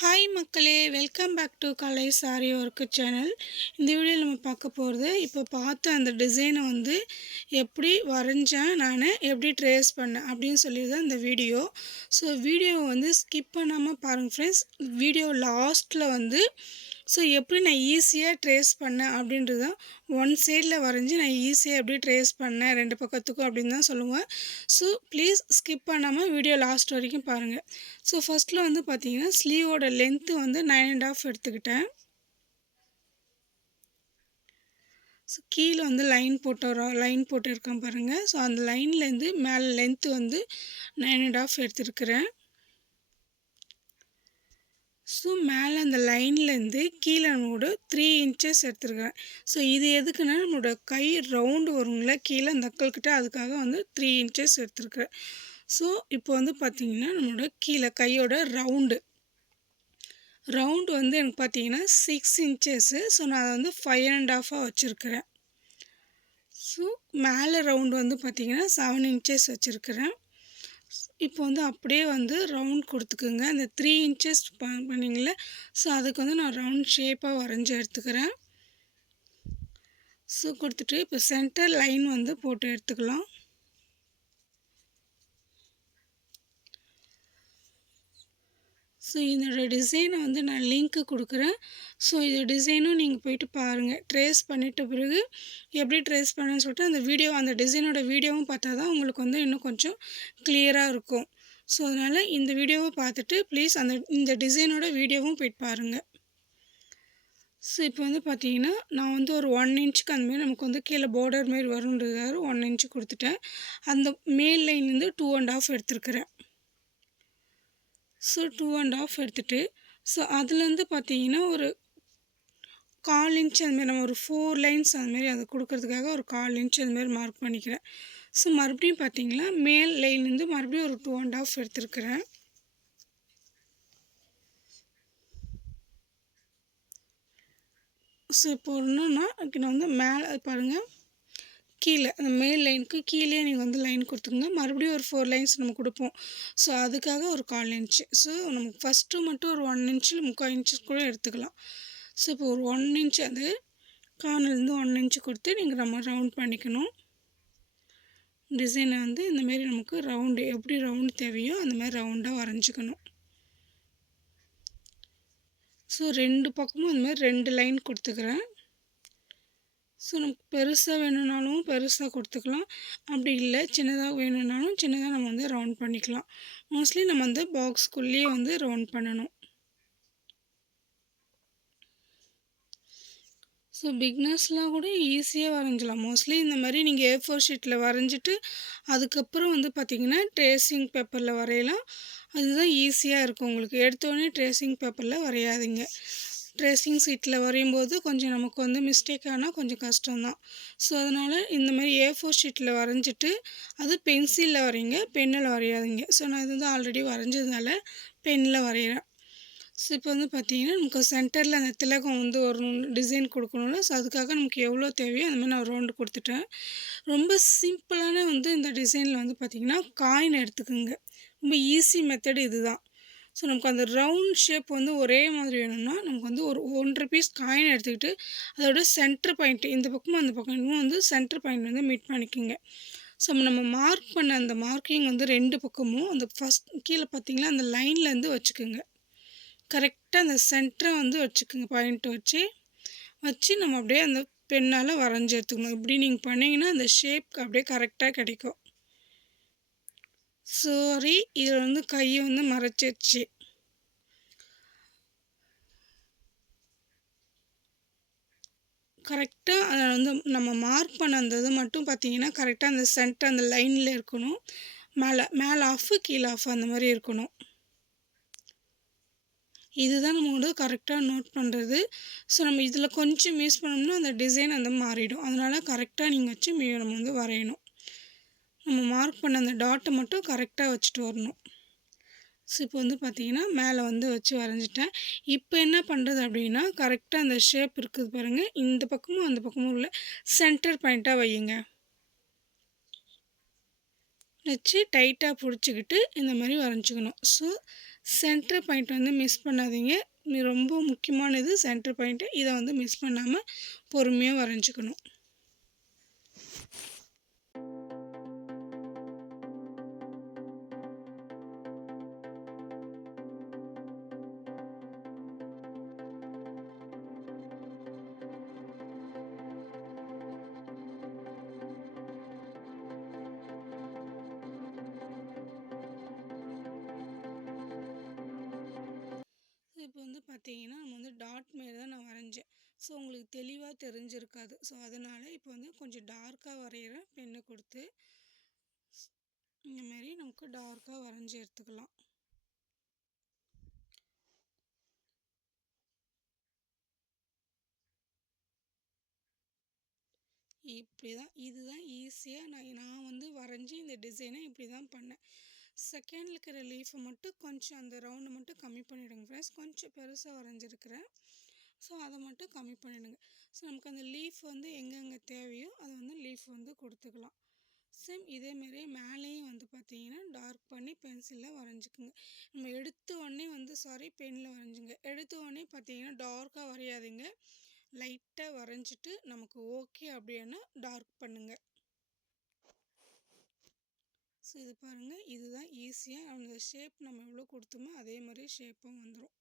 Hi மக்களே, welcome back to Kalai sari work channel. இந்த வீடியோவில் நம்ம பார்க்க போகிறது, இப்போ பார்த்த அந்த டிசைனை வந்து எப்படி வரைஞ்சேன், நான் எப்படி ட்ரேஸ் பண்ணேன் அப்படின்னு சொல்லி தான் இந்த வீடியோ. ஸோ வீடியோவை வந்து ஸ்கிப் பண்ணாமல் பாருங்கள் ஃப்ரெண்ட்ஸ். வீடியோ லாஸ்ட்டில் வந்து எப்படி நான் ஈஸியாக ட்ரேஸ் பண்ணேன் அப்படின்றது தான், ஒன் சைடில் வரைஞ்சி நான் ஈஸியாக எப்படி ட்ரேஸ் பண்ணேன் ரெண்டு பக்கத்துக்கும் அப்படின்னு தான் சொல்லுவேன். ஸோ ப்ளீஸ் ஸ்கிப் பண்ணாமல் வீடியோ லாஸ்ட் வரைக்கும் பாருங்கள். ஸோ ஃபஸ்ட்டில் வந்து பார்த்தீங்கன்னா ஸ்லீவோட லென்த்து வந்து 9.5 எடுத்துக்கிட்டேன். ஸோ கீழே வந்து லைன் போட்டிருக்கேன் பாருங்கள். ஸோ அந்த லைன்லேருந்து மேலே லென்த்து வந்து 9.5 எடுத்துருக்கிறேன். ஸோ மேலே அந்த லைன்லேருந்து கீழே நம்மளோட 3 இன்ச்சஸ் எடுத்துருக்கிறேன். ஸோ இது எதுக்குன்னா நம்மளோட கை ரவுண்டு வருங்கள கீழே அந்த அக்கல்கிட்ட, அதுக்காக வந்து 3 இன்ச்சஸ் எடுத்துருக்கிறேன். ஸோ இப்போ வந்து பார்த்திங்கன்னா நம்மளோட கீழே கையோட ரவுண்டு வந்து எனக்கு பார்த்தீங்கன்னா 6 இன்ச்சஸ்ஸு. ஸோ நான் அதை வந்து 5.5 வச்சுருக்கிறேன். ஸோ மேலே ரவுண்டு வந்து பார்த்திங்கன்னா 7 இன்ச்சஸ் வச்சுருக்கிறேன். இப்போ வந்து அப்படியே வந்து ரவுண்ட் கொடுத்துக்குங்க. அந்த 3 இன்ச்சஸ் பண்ணிங்கள, ஸோ அதுக்கு வந்து நான் ரவுண்ட் ஷேப்பாக வரைஞ்சி எடுத்துக்கிறேன். ஸோ கொடுத்துட்டு இப்போ சென்டர் லைன் வந்து போட்டு எடுத்துக்கலாம். ஸோ இதோட டிசைனை வந்து நான் லிங்க்கு கொடுக்குறேன். ஸோ இது டிசைனும் நீங்கள் போய்ட்டு பாருங்கள். ட்ரேஸ் பண்ணிட்ட பிறகு எப்படி ட்ரேஸ் பண்ணேன்னு சொல்லிட்டு அந்த டிசைனோட வீடியோவும் பார்த்தா தான் உங்களுக்கு வந்து இன்னும் கொஞ்சம் கிளியராக இருக்கும். ஸோ அதனால் இந்த வீடியோவை பார்த்துட்டு ப்ளீஸ் இந்த டிசைனோட வீடியோவும் போய்ட்டு பாருங்கள். ஸோ இப்போ வந்து பார்த்தீங்கன்னா நான் வந்து ஒரு 1 இன்ச்சுக்கு அந்தமாரி நமக்கு வந்து கீழே பார்டர் மாரி வருன்றதுக்காக 1 இன்ச்சு கொடுத்துட்டேன். அந்த மேல் லைன் வந்து 2.5 எடுத்துருக்கிறேன். ஸோ 2.5 எடுத்துகிட்டு, ஸோ அதுலேருந்து பார்த்தீங்கன்னா ஒரு 1/4 இன்ச் அதுமாரி நம்ம ஒரு 4 லைன்ஸ் அதுமாரி அதை கொடுக்கறதுக்காக ஒரு 1/4 இன்ச் அதுமாரி மார்க் பண்ணிக்கிறேன். ஸோ மறுபடியும் பார்த்தீங்கன்னா மேல் லைன்லேருந்து மறுபடியும் ஒரு 2.5 எடுத்துருக்கிறேன். ஸோ இப்போ என்னன்னா நான் வந்து மேலே பாருங்கள், கீழே அந்த மேல் லைனுக்கு கீழே நீங்கள் வந்து லைன் கொடுத்துங்க. மறுபடியும் ஒரு 4 லைன்ஸ் நம்ம கொடுப்போம். ஸோ அதுக்காக ஒரு 1/4 இன்ச்சு. ஸோ நமக்கு ஃபஸ்ட்டு மட்டும் ஒரு 1 இன்ச்சில் 3/4 இன்ச்சஸ் கூட எடுத்துக்கலாம். ஸோ இப்போ ஒரு 1 இன்ச் அது கார்னர்லேருந்து 1 இன்ச்சு கொடுத்து நம்ம ரவுண்ட் பண்ணிக்கணும். டிசைனை வந்து இந்தமாரி நமக்கு ரவுண்டு எப்படி ரவுண்டு தேவையோ அந்த மாதிரி ரவுண்டாக வரைஞ்சிக்கணும். ஸோ 2 பக்கமும் இந்தமாதிரி 2 லைன் கொடுத்துக்கிறேன். ஸோ நமக்கு பெருசாக வேணும்னாலும் பெருசாக கொடுத்துக்கலாம். அப்படி இல்லை சின்னதாக வேணும்னாலும் சின்னதாக நம்ம வந்து ரவுண்ட் பண்ணிக்கலாம். மோஸ்ட்லி நம்ம வந்து பாக்ஸ்குள்ளேயே வந்து ரவுண்ட் பண்ணணும். ஸோ பிக்னர்ஸ்லாம் கூட ஈஸியாக வரைஞ்சலாம். மோஸ்ட்லி இந்த மாதிரி நீங்கள் A4 ஷீட்டில் வரைஞ்சிட்டு அதுக்கப்புறம் வந்து பார்த்திங்கன்னா ட்ரேசிங் பேப்பரில் வரையலாம். அதுதான் ஈஸியாக இருக்கும் உங்களுக்கு. எடுத்தோடனே ட்ரேசிங் பேப்பரில் வரையாதீங்க. ட்ரேசிங் ஷீட்டில் வரையும்போது கொஞ்சம் நமக்கு வந்து மிஸ்டேக் ஆனால் கொஞ்சம் கஷ்டம்தான். ஸோ அதனால் இந்தமாதிரி A4 ஷீட்டில் வரைஞ்சிட்டு அது பென்சிலில் வரைங்க, பென்னில் வரையாதீங்க. ஸோ நான் இது வந்து ஆல்ரெடி வரைஞ்சதுனால பென்னில் வரைகிறேன். ஸோ இப்போ வந்து பார்த்திங்கன்னா நமக்கு சென்டரில் அந்த திலகம் வந்து ஒரு டிசைன் கொடுக்கணும்ல, ஸோ அதுக்காக நமக்கு எவ்வளோ தேவையோ அந்த மாதிரி நான் ரவுண்டு கொடுத்துட்டேன். ரொம்ப சிம்பிளான வந்து இந்த டிசைனில் வந்து பார்த்திங்கன்னா காயின் எடுத்துக்கோங்க. ரொம்ப ஈஸி மெத்தடு இது தான். ஸோ நமக்கு அந்த ரவுண்ட் ஷேப் வந்து ஒரே மாதிரி வேணும்னா நமக்கு வந்து ஒரு 1.5 பீஸ் காயின் எடுத்துக்கிட்டு அதோட சென்டர் பாயிண்ட்டு இந்த பக்கமும் அந்த பக்கமும் வந்து சென்டர் பாயிண்ட் வந்து மீட் பண்ணிக்கோங்க. ஸோ நம்ம மார்க் பண்ண அந்த மார்க்கிங் வந்து 2 பக்கமும் அந்த ஃபஸ்ட் கீழே பார்த்திங்கன்னா அந்த லைன்லேருந்து வச்சுக்கோங்க. கரெக்டாக அந்த சென்டரை வந்து வச்சுக்கோங்க. பாயிண்ட் வச்சு நம்ம அப்படியே அந்த பெண்ணால் வரைஞ்சி எடுத்துக்கணும். இப்படி நீங்கள் பண்ணிங்கன்னா அந்த ஷேப் அப்படியே கரெக்டாக கிடைக்கும். சாரி, இதில் வந்து கையை வந்து மறைச்சிருச்சு. கரெக்டாக அதை வந்து நம்ம மார்க் பண்ண அந்த இது மட்டும் பார்த்திங்கன்னா கரெக்டாக அந்த சென்டர் அந்த லைனில் இருக்கணும். மேலே ஆஃபு கீழே ஆஃப் அந்த மாதிரி இருக்கணும். இதுதான் நம்ம வந்து கரெக்டாக நோட் பண்ணுறது. ஸோ நம்ம இதில் கொஞ்சம் மிஸ் பண்ணோம்னா அந்த டிசைன் வந்து மாறிடும். அதனால் கரெக்டாக நீங்கள் வச்சு நம்ம வந்து வரையணும். நம்ம மார்க் பண்ண அந்த டாட்டை மட்டும் கரெக்டாக வச்சுட்டு வரணும். ஸோ இப்போ வந்து பார்த்திங்கன்னா மேலே வந்து வச்சு வரைஞ்சிட்டேன். இப்போ என்ன பண்ணுறது அப்படின்னா கரெக்டாக அந்த ஷேப் இருக்குது பாருங்கள், இந்த பக்கமும் அந்த பக்கமும் உள்ள சென்டர் பாயிண்ட்டாக வையுங்க. வச்சு டைட்டாக பிடிச்சிக்கிட்டு இந்த மாதிரி வரைஞ்சிக்கணும். ஸோ சென்டர் பாயிண்ட் வந்து மிஸ் பண்ணாதீங்க. இது ரொம்ப முக்கியமானது சென்டர் பாயிண்ட்டு. இதை வந்து மிஸ் பண்ணாமல் பொறுமையாக வரைஞ்சிக்கணும். இப்போ வந்து பார்த்தீங்கன்னா, நம்ம வந்து டாட் மாரி தான் நான் வரைஞ்சேன். ஸோ உங்களுக்கு தெளிவா தெரிஞ்சிருக்காது. ஸோ அதனால இப்போ வந்து கொஞ்சம் டார்க்கா வரையிறேன் பென்னு குடுத்து. இந்த மாரி நமக்கு டார்க்கா வரைஞ்சி எடுத்துக்கலாம். இப்படி தான் இதுதான் ஈஸியாக நான் வந்து வரைஞ்சி இந்த டிசைனை இப்படி தான் பண்ணேன். செகண்டில் இருக்கிற லீஃபை மட்டும் கொஞ்சம் அந்த ரவுண்டை மட்டும் கம்மி பண்ணிவிடுங்க ஃப்ரெண்ட்ஸ். கொஞ்சம் பெருசாக வரைஞ்சிருக்கிறேன். ஸோ அதை மட்டும் கம்மி பண்ணிவிடுங்க. ஸோ நமக்கு அந்த லீஃப் வந்து எங்கெங்கே தேவையோ அதை வந்து லீஃப் வந்து கொடுத்துக்கலாம். சேம் இதேமாரி மேலேயும் வந்து பார்த்தீங்கன்னா டார்க் பண்ணி பென்சிலில் வரைஞ்சிக்குங்க. நம்ம எடுத்த உடனே வந்து பென்னில் வரைஞ்சுங்க. எடுத்த உடனே பார்த்தீங்கன்னா டார்க்காக வரையாதீங்க. லைட்டாக வரைஞ்சிட்டு நமக்கு ஓகே அப்படின்னா டார்க் பண்ணுங்கள். ஸோ இது பாருங்கள், இதுதான் ஈஸியாக அந்த ஷேப் நம்ம எவ்வளோ கொடுத்தோமோ அதே மாதிரி ஷேப்பும் வந்துடும்.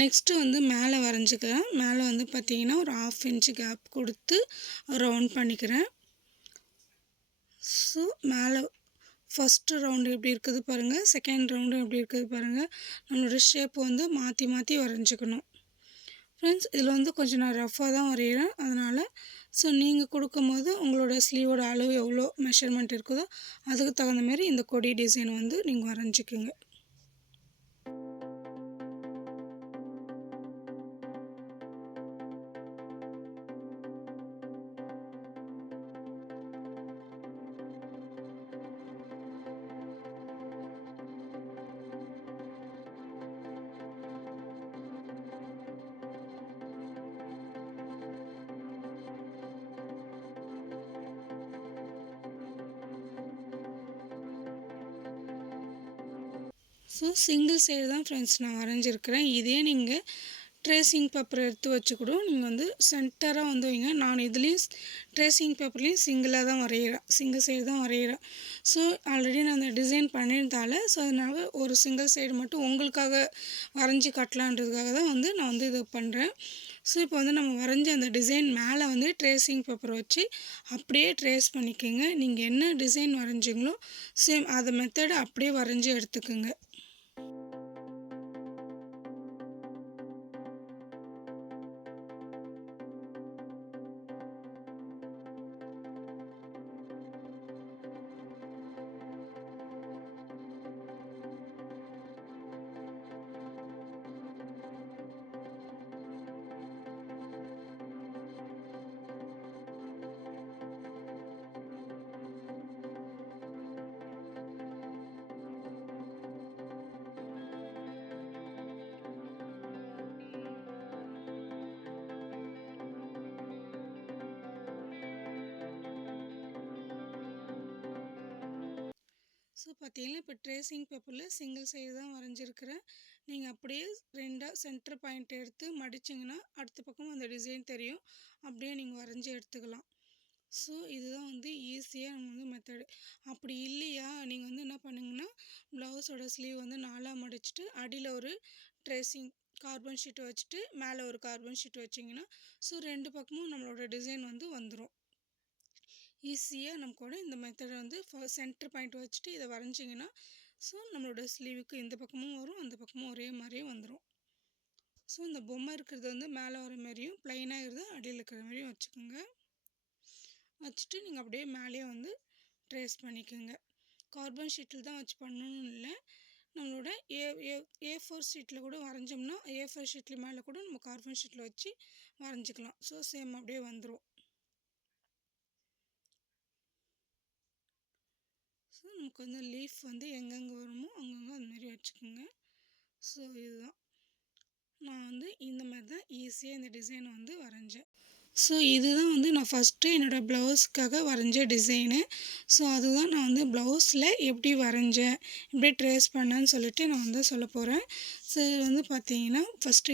நெக்ஸ்ட்டு வந்து மேலே வரைஞ்சிக்கிறேன். மேலே வந்து பார்த்திங்கன்னா ஒரு 1/2 இன்ச்சு கேப் கொடுத்து ரவுண்ட் பண்ணிக்கிறேன். ஸோ மேலே ஃபஸ்ட்டு ரவுண்டு எப்படி இருக்குது பாருங்கள், செகண்ட் ரவுண்டு எப்படி இருக்குது பாருங்கள். நம்மளோட ஷேப் வந்து மாற்றி மாற்றி வரைஞ்சிக்கணும் ஃப்ரெண்ட்ஸ். இதில் வந்து கொஞ்சம் நான் ரஃப்பாக தான் வரைகிறேன். அதனால் நீங்கள் கொடுக்கும்போது உங்களோட ஸ்லீவோட அளவு எவ்வளோ மெஷர்மெண்ட் இருக்குதோ அதுக்கு தகுந்த மாதிரி இந்த கொடி டிசைன் வந்து நீங்கள் வரைஞ்சிக்குங்க. ஸோ சிங்கிள் சைடு தான் ஃப்ரெண்ட்ஸ் நான் வரைஞ்சிருக்கிறேன். இதே நீங்கள் ட்ரேசிங் பேப்பர் எடுத்து வச்சு கூட நீங்கள் வந்து சென்டராக வந்து வைங்க. நான் இதுலேயும் ட்ரேசிங் பேப்பர்லேயும் சிங்கிளாக தான் வரைகிறேன், சிங்கிள் சைடு தான் வரைகிறேன். ஸோ ஆல்ரெடி நான் அந்த டிசைன் பண்ணியிருந்தால ஸோ அதனால் ஒரு சிங்கிள் சைடு மட்டும் உங்களுக்காக வரைஞ்சி காட்டலான்றதுக்காக தான் வந்து நான் வந்து இதை பண்ணுறேன். ஸோ இப்போ வந்து நம்ம வரைஞ்ச அந்த டிசைன் மேலே வந்து ட்ரேசிங் பேப்பர் வச்சு அப்படியே ட்ரேஸ் பண்ணிக்கோங்க. நீங்கள் என்ன டிசைன் வரைஞ்சிங்களோ சேம் அதை மெத்தடை அப்படியே வரைஞ்சி எடுத்துக்கோங்க. ஸோ பார்த்தீங்கன்னா இப்போ ட்ரேசிங் பேப்பரில் சிங்கிள் சைடு தான் வரைஞ்சிருக்கிறேன். நீங்கள் அப்படியே ரெண்டாக சென்டர் பாயிண்ட் எடுத்து மடிச்சிங்கன்னா அடுத்த பக்கம் அந்த டிசைன் தெரியும். அப்படியே நீங்கள் வரைஞ்சி எடுத்துக்கலாம். ஸோ இதுதான் வந்து ஈஸியாக நம்ம வந்து மெத்தடு. அப்படி இல்லையா நீங்கள் வந்து என்ன பண்ணுங்கன்னா ப்ளவுஸோட ஸ்லீவ் வந்து 4ஆக மடிச்சுட்டு அடியில் ஒரு ட்ரேசிங் கார்பன் ஷீட் வச்சுட்டு மேலே ஒரு கார்பன் ஷீட் வச்சிங்கன்னா ஸோ 2 பக்கமும் நம்மளோட டிசைன் வந்து வந்துடும். ஈஸியாக நம்ம கூட இந்த மெத்தடை வந்து சென்டர் பாயிண்ட் வச்சுட்டு இதை வரைஞ்சிங்கன்னா ஸோ நம்மளோட ஸ்லீவுக்கு இந்த பக்கமும் வரும் அந்த பக்கமும் ஒரே மாதிரியே வந்துடும். ஸோ இந்த பொம்மை இருக்கிறது வந்து மேலே வர மாதிரியும் ப்ளைனாக இருக்கிறது அடியில் இருக்கிற மாதிரியும் வச்சுக்கோங்க. வச்சுட்டு நீங்கள் அப்படியே மேலேயே வந்து ட்ரேஸ் பண்ணிக்கோங்க. கார்பன் ஷீட்டில் தான் வச்சு பண்ணணும்னு இல்லை. நம்மளோட ஏ ஏ A4 ஷீட்டில் கூட வரைஞ்சோம்னா A4 ஷீட்டில் மேலே கூட நம்ம கார்பன் ஷீட்டில் வச்சு வரைஞ்சிக்கலாம். ஸோ சேம் அப்படியே வந்துடும். ஸோ நமக்கு வந்து லீஃப் வந்து எங்கெங்கே வருமோ அங்கங்கே அதுமாரி வச்சுக்கோங்க. ஸோ இதுதான் நான் வந்து இந்த மாதிரி தான் ஈஸியாக இந்த டிசைனை வந்து வரைஞ்சேன். ஸோ இதுதான் வந்து நான் ஃபஸ்ட்டு என்னோடய ப்ளவுஸ்க்காக வரைஞ்ச டிசைனு. ஸோ அதுதான் நான் வந்து ப்ளவுஸில் எப்படி வரைஞ்சேன், எப்படி ட்ரேஸ் பண்ணேன்னு சொல்லிவிட்டு நான் வந்து சொல்ல போகிறேன். ஸோ இது வந்து பார்த்தீங்கன்னா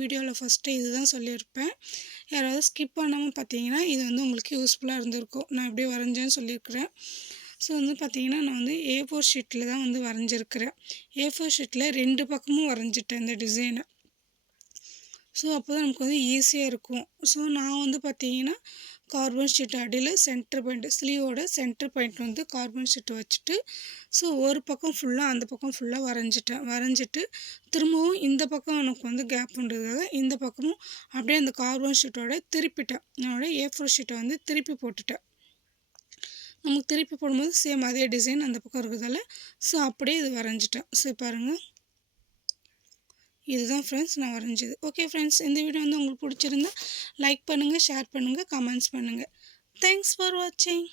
வீடியோவில் ஃபஸ்ட்டு இது தான் சொல்லியிருப்பேன். யாராவது ஸ்கிப் பண்ணாமல் பார்த்தீங்கன்னா இது வந்து உங்களுக்கு யூஸ்ஃபுல்லாக இருந்திருக்கும். நான் எப்படி வரைஞ்சேன்னு சொல்லியிருக்கிறேன். ஸோ வந்து பார்த்தீங்கன்னா நான் வந்து A4 ஷீட்டில் தான் வந்து வரைஞ்சிருக்கிறேன். A4 ஷீட்டில் 2 பக்கமும் வரைஞ்சிட்டேன் இந்த டிசைனை. ஸோ அப்போ தான் நமக்கு வந்து ஈஸியாக இருக்கும். ஸோ நான் வந்து பார்த்தீங்கன்னா கார்பன் ஷீட் அடியில் சென்டர் பாயிண்ட், ஸ்லீவோட சென்டர் பாயிண்ட் வந்து கார்பன் ஷீட்டை வச்சுட்டு, ஸோ ஒரு பக்கம் ஃபுல்லாக அந்த பக்கம் ஃபுல்லாக வரைஞ்சிட்டு திரும்பவும் இந்த பக்கம் எனக்கு வந்து கேப் பண்ணுறதுக்காக இந்த பக்கமும் அப்படியே அந்த கார்பன் ஷீட்டோட திருப்பிட்டேன். என்னோடய A4 ஷீட்டை வந்து திருப்பி போட்டுட்டேன். நமக்கு திருப்பி போடும்போது சேம் அதே டிசைன் அந்த பக்கம் இருக்கிறதால ஸோ அப்படியே இது வரைஞ்சிட்டேன். ஸோ பாருங்கள், இதுதான் ஃப்ரெண்ட்ஸ் நான் வரைஞ்சது. ஓகே ஃப்ரெண்ட்ஸ், இந்த வீடியோ வந்து உங்களுக்கு பிடிச்சிருந்தா லைக் பண்ணுங்கள், ஷேர் பண்ணுங்கள், கமெண்ட்ஸ் பண்ணுங்கள். தேங்க்ஸ் ஃபார் வாட்சிங்.